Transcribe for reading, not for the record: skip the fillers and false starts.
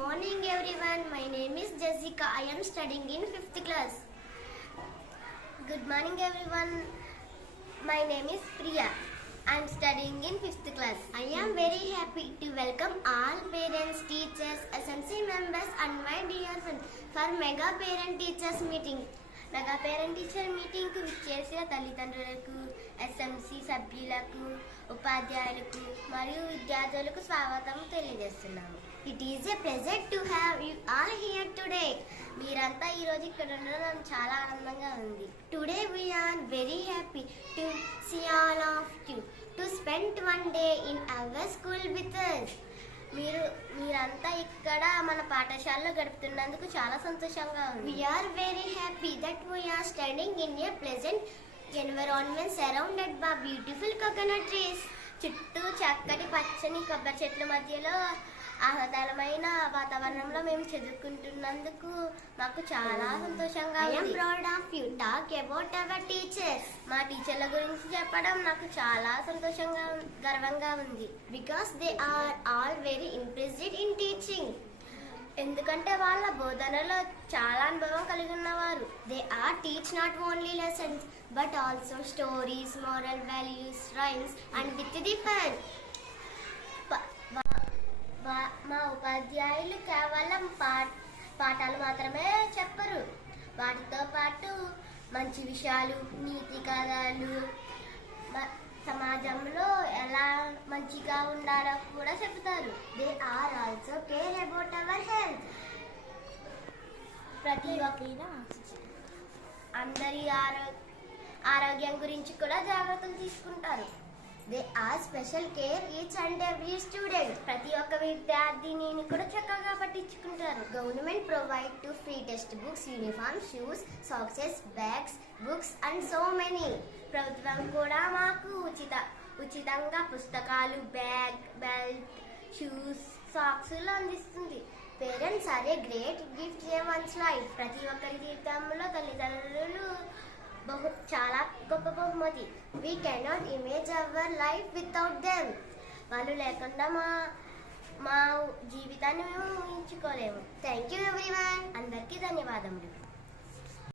morning everyone. My name is Jessica. I am studying in 5th class. Good morning everyone. My name is Priya. I am studying in 5th class. I am very happy to welcome all parents, teachers, SMC members and my dear friends for Mega Parent Teachers Meeting. Mega parent teacher మీటింగ్కు విచ్చేసిన తల్లిదండ్రులకు, SMC సభ్యులకు, ఉపాధ్యాయులకు మరియు విద్యార్థులకు స్వాగతం తెలియజేస్తున్నాము. It is a pleasure to have you all here today. మీరంతా ఈరోజు ఇక్కడ ఉండడం చాలా ఆనందంగా ఉంది. Today we are very happy to see all of you to spend one day in our school with us. మీరంతా ఇక్కడ మన పాఠశాలలో గడుపుతున్నందుకు చాలా సంతోషంగా ఉంది. We are very happy that we are standing in a pleasant environment surrounded by beautiful coconut trees. చుట్టూ చక్కటి పచ్చని కొబ్బరి చెట్ల మధ్యలో ఆహ్లాదమైన వాతావరణంలో మేము చదువుకుంటున్నందుకు మాకు చాలా సంతోషంగా ఉంది. I am proud of you. Talk about our teachers. మా టీచర్ల గురించి చెప్పడం నాకు చాలా సంతోషంగా గర్వంగా ఉంది. Because they are all very impressed in teaching. ఎందుకంటే వాళ్ళ బోధనలో చాలా అనుభవం కలిగి ఉన్నవారు. They are teach not only lessons but also stories, moral values, rhymes and with the fun. మా ఉపాధ్యాయులు కేవలం పాఠాలు మాత్రమే చెప్పరు. వాటితో పాటు మంచి విషయాలు, నీతి కథలు, సమాజంలో ఎలా మంచిగా ఉండాలో కూడా చెప్తారు. They are also care about our health. ప్రతి ఒక్క అందరి ఆరోగ్యం గురించి కూడా జాగ్రత్తలు తీసుకుంటారు. They are special care each and every student. ప్రతి ఒక్క విద్యార్థిని కూడా చక్కగా పట్టించుకుంటారు. Government provide to free textbooks, uniforms, shoes, socks, bags, books and so many. ప్రభుత్వం కూడా మాకు ఉచితంగా పుస్తకాలు, బ్యాగ్, బెల్ట్, షూస్, సాక్స్ అందిస్తుంది. Parents are a great gift in one's life. ప్రతి ఒక్కరి జీవితంలో తల్లిదండ్రులు చాలా గొప్ప బహుమతి. We cannot image our life without them. వాళ్ళు లేకుండా మా జీవితాన్ని మేము ఊహించుకోలేము. Thank you everyone. అందరికీ ధన్యవాదములు.